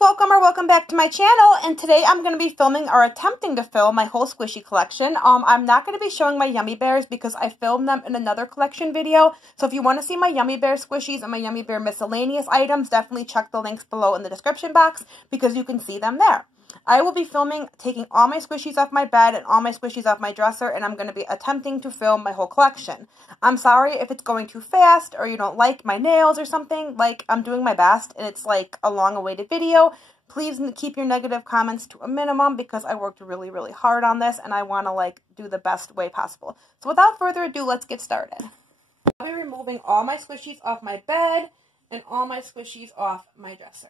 welcome or welcome back to my channel, and today I'm going to be filming or attempting to film my whole squishy collection. I'm not going to be showing my YUNMIIBEARs because I filmed them in another collection video, so if you want to see my YUNMIIBEAR squishies and my YUNMIIBEAR miscellaneous items, definitely check the links below in the description box because you can see them there. I will be filming taking all my squishies off my bed and all my squishies off my dresser, and I'm going to be attempting to film my whole collection. I'm sorry if it's going too fast or you don't like my nails or something. Like, I'm doing my best and it's like a long-awaited video. Please keep your negative comments to a minimum because I worked really, really hard on this and I want to like do the best way possible. So without further ado, let's get started. I'll be removing all my squishies off my bed and all my squishies off my dresser.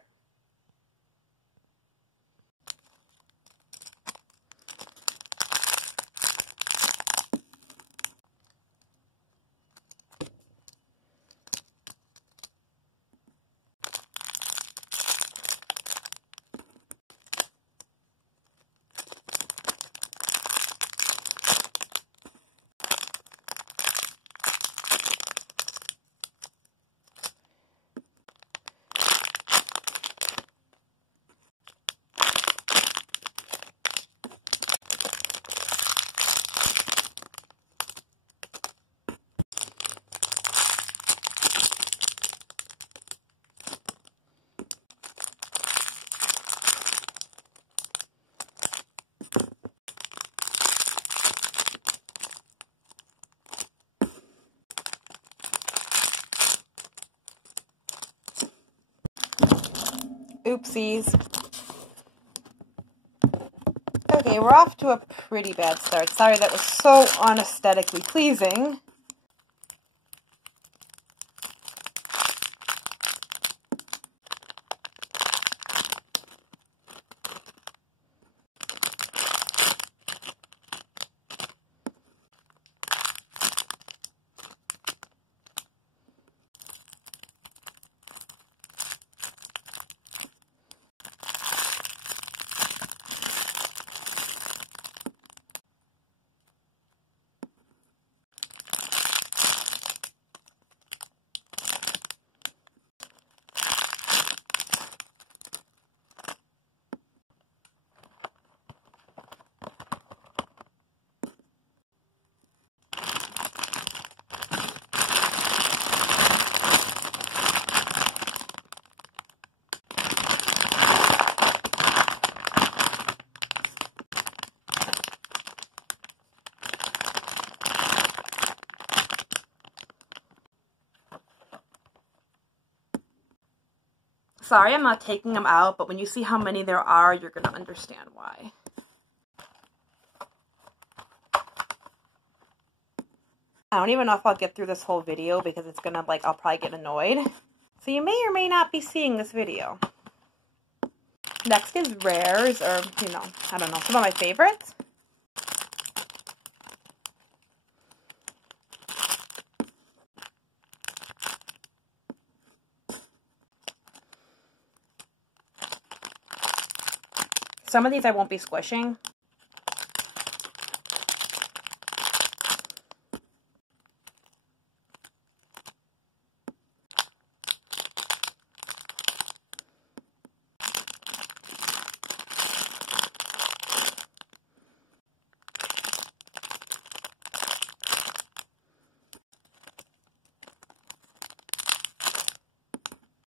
Oopsies. Okay, we're off to a pretty bad start. Sorry, that was so unaesthetically pleasing. Sorry, I'm not taking them out, but when you see how many there are, you're going to understand why. I don't even know if I'll get through this whole video because it's going to, like, I'll probably get annoyed. So you may or may not be seeing this video. Next is rares, or, you know, I don't know, some of my favorites. Some of these I won't be squishing.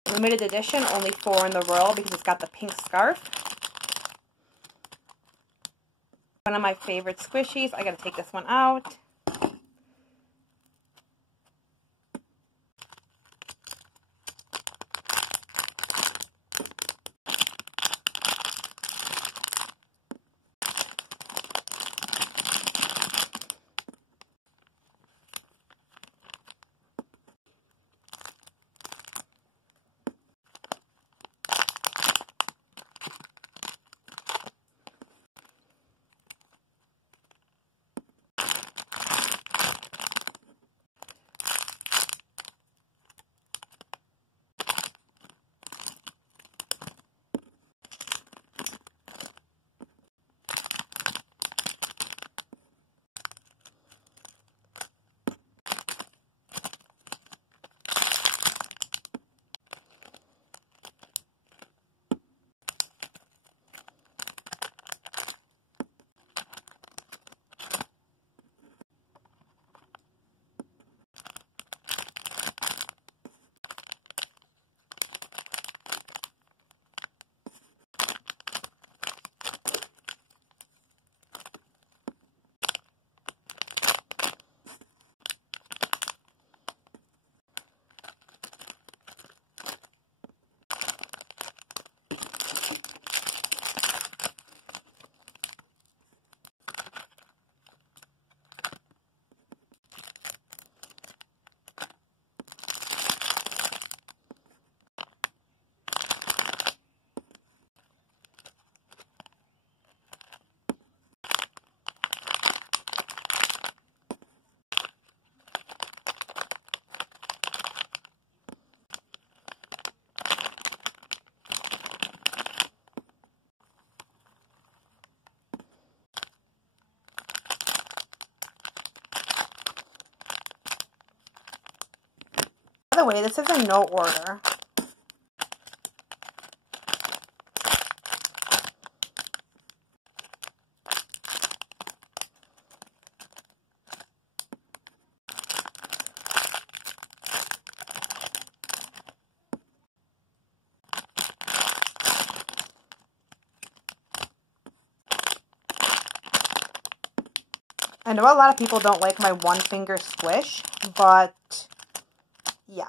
Limited edition, only 4 in the row because it's got the pink scarf. One of my favorite squishies. I gotta take this one out. the way, this is in no order. I know a lot of people don't like my one finger squish, but yeah.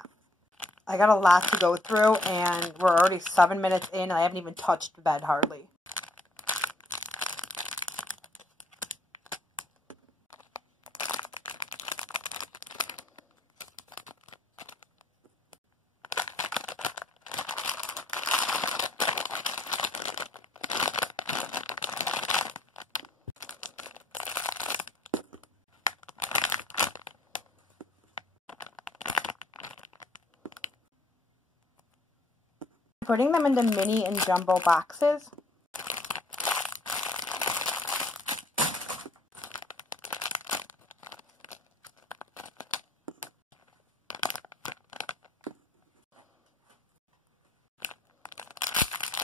I got a lot to go through, and we're already 7 minutes in, and I haven't even touched the bed hardly. Putting them into mini and jumbo boxes.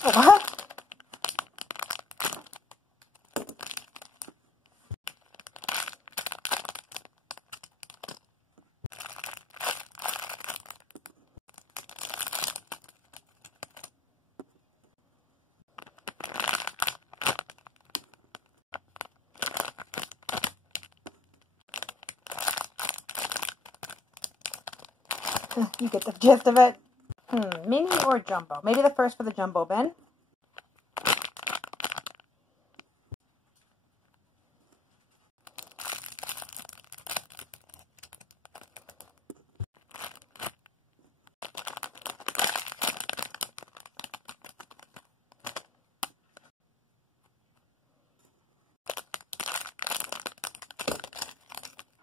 What? You get the gist of it. Mini or jumbo? Maybe the first for the jumbo bin.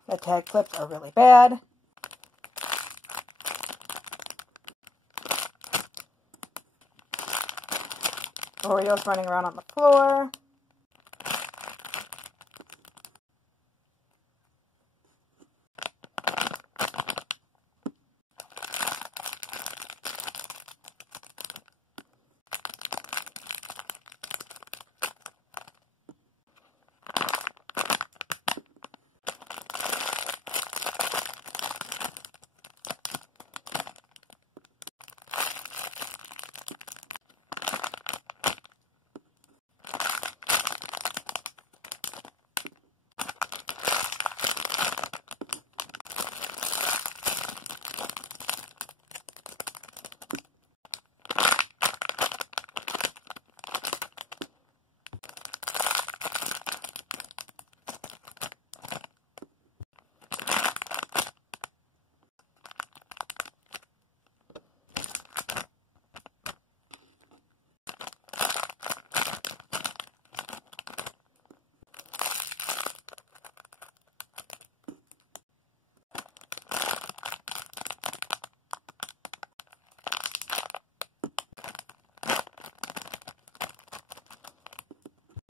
The tag clips are really bad. Oreos running around on the floor.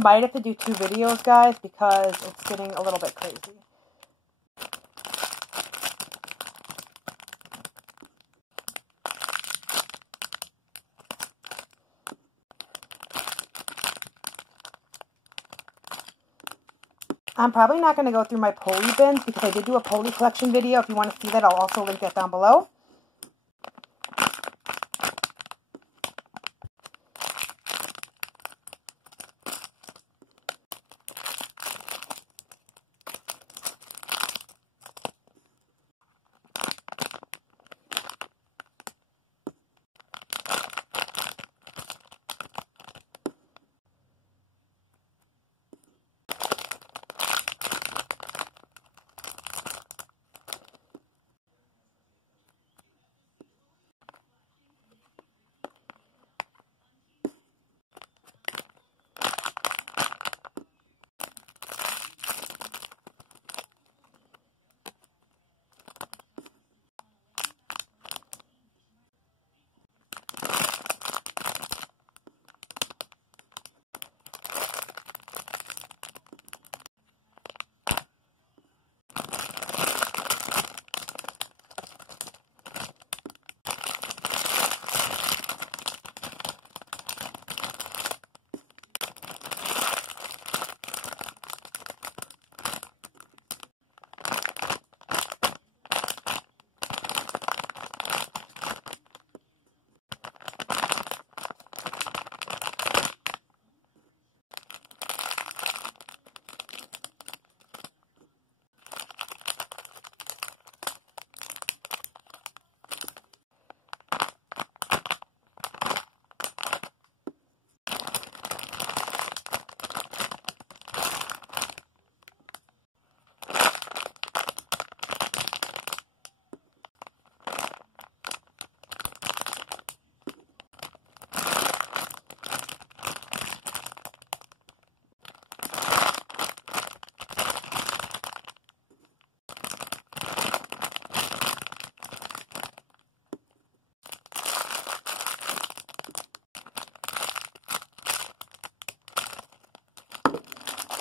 Might have to do 2 videos, guys, because it's getting a little bit crazy. I'm probably not going to go through my Poli bins because I did do a Poli collection video. If you want to see that, I'll also link that down below.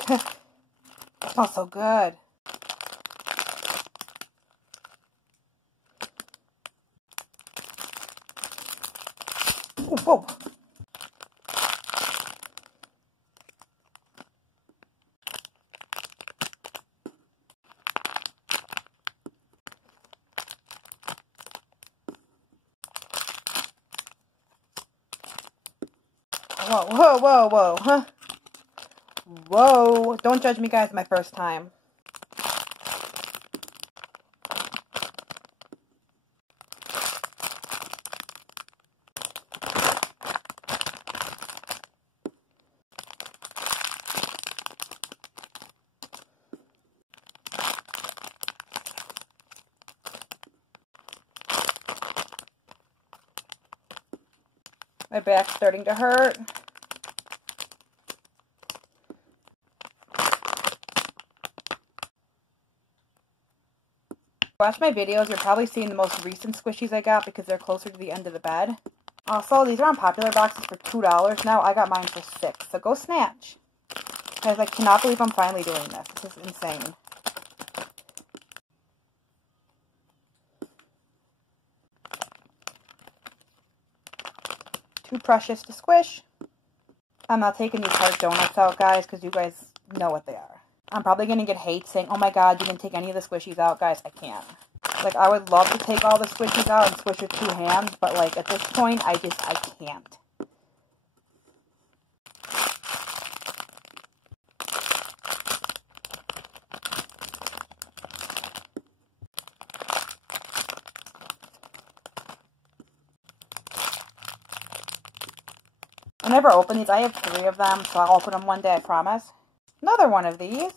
It smells so good. Ooh, whoa. Whoa, whoa, whoa, whoa, huh? Whoa. Don't judge me, guys, my first time. My back's starting to hurt. Watch my videos, you're probably seeing the most recent squishies I got because they're closer to the end of the bed. Also, these are on Popular boxes for $2 now. I got mine for $6, so go snatch. Guys, I cannot believe I'm finally doing this. This is insane. Too precious to squish. I'm not taking these hard donuts out, guys, because you guys know what they are. I'm probably going to get hate saying, oh my god, you didn't take any of the squishies out. Guys, I can't. Like, I would love to take all the squishies out and squish with 2 hands, but, like, at this point, I can't. I never open these. I have 3 of them, so I'll open them one day, I promise. Another one of these.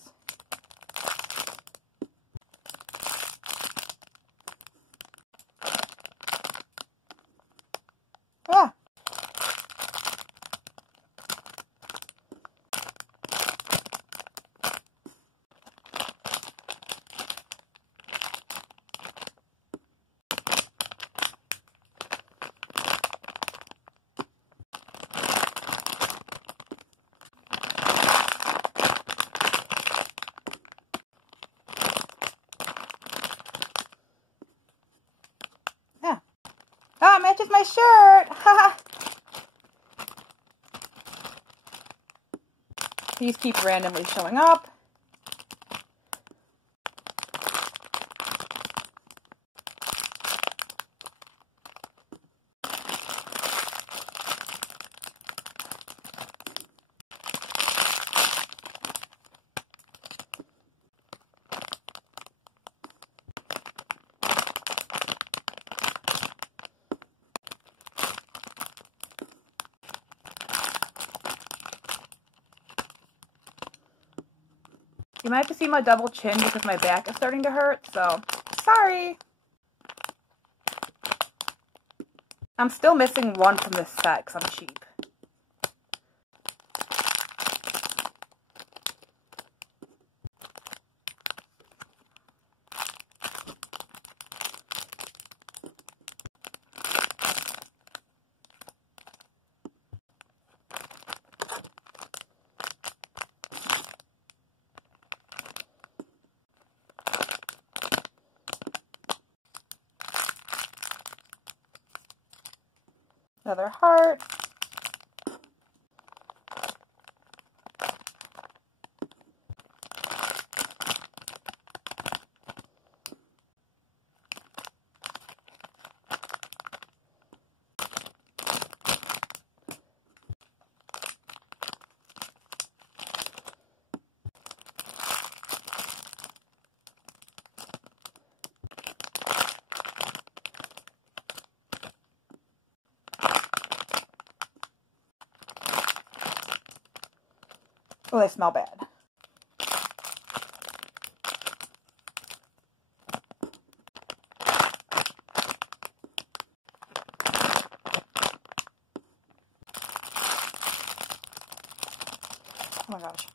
Ah. Oh, it matches my shirt! Haha! These keep randomly showing up. You might have to see my double chin because my back is starting to hurt, so sorry. I'm still missing 1 from this set because I'm cheap. Another heart. Oh, they smell bad. Oh my gosh.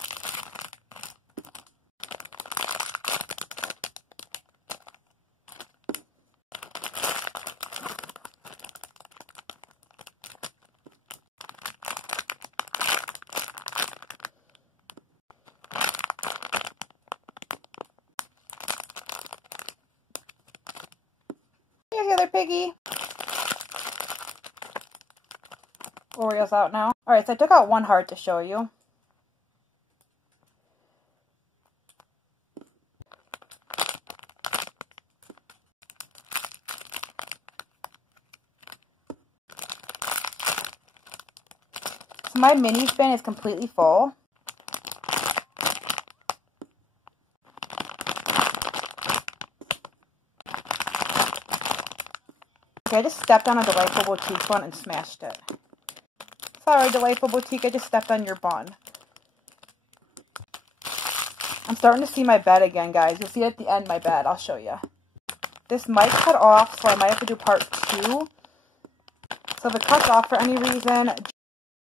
piggy. Oreo's out now. Alright, so I took out one heart to show you. So my mini bin is completely full. Okay, I just stepped on a Delightful Boutique bun and smashed it. Sorry, Delightful Boutique, I just stepped on your bun. I'm starting to see my bed again, guys. You'll see at the end my bed. I'll show you. This might cut off, so I might have to do part 2. So if it cuts off for any reason,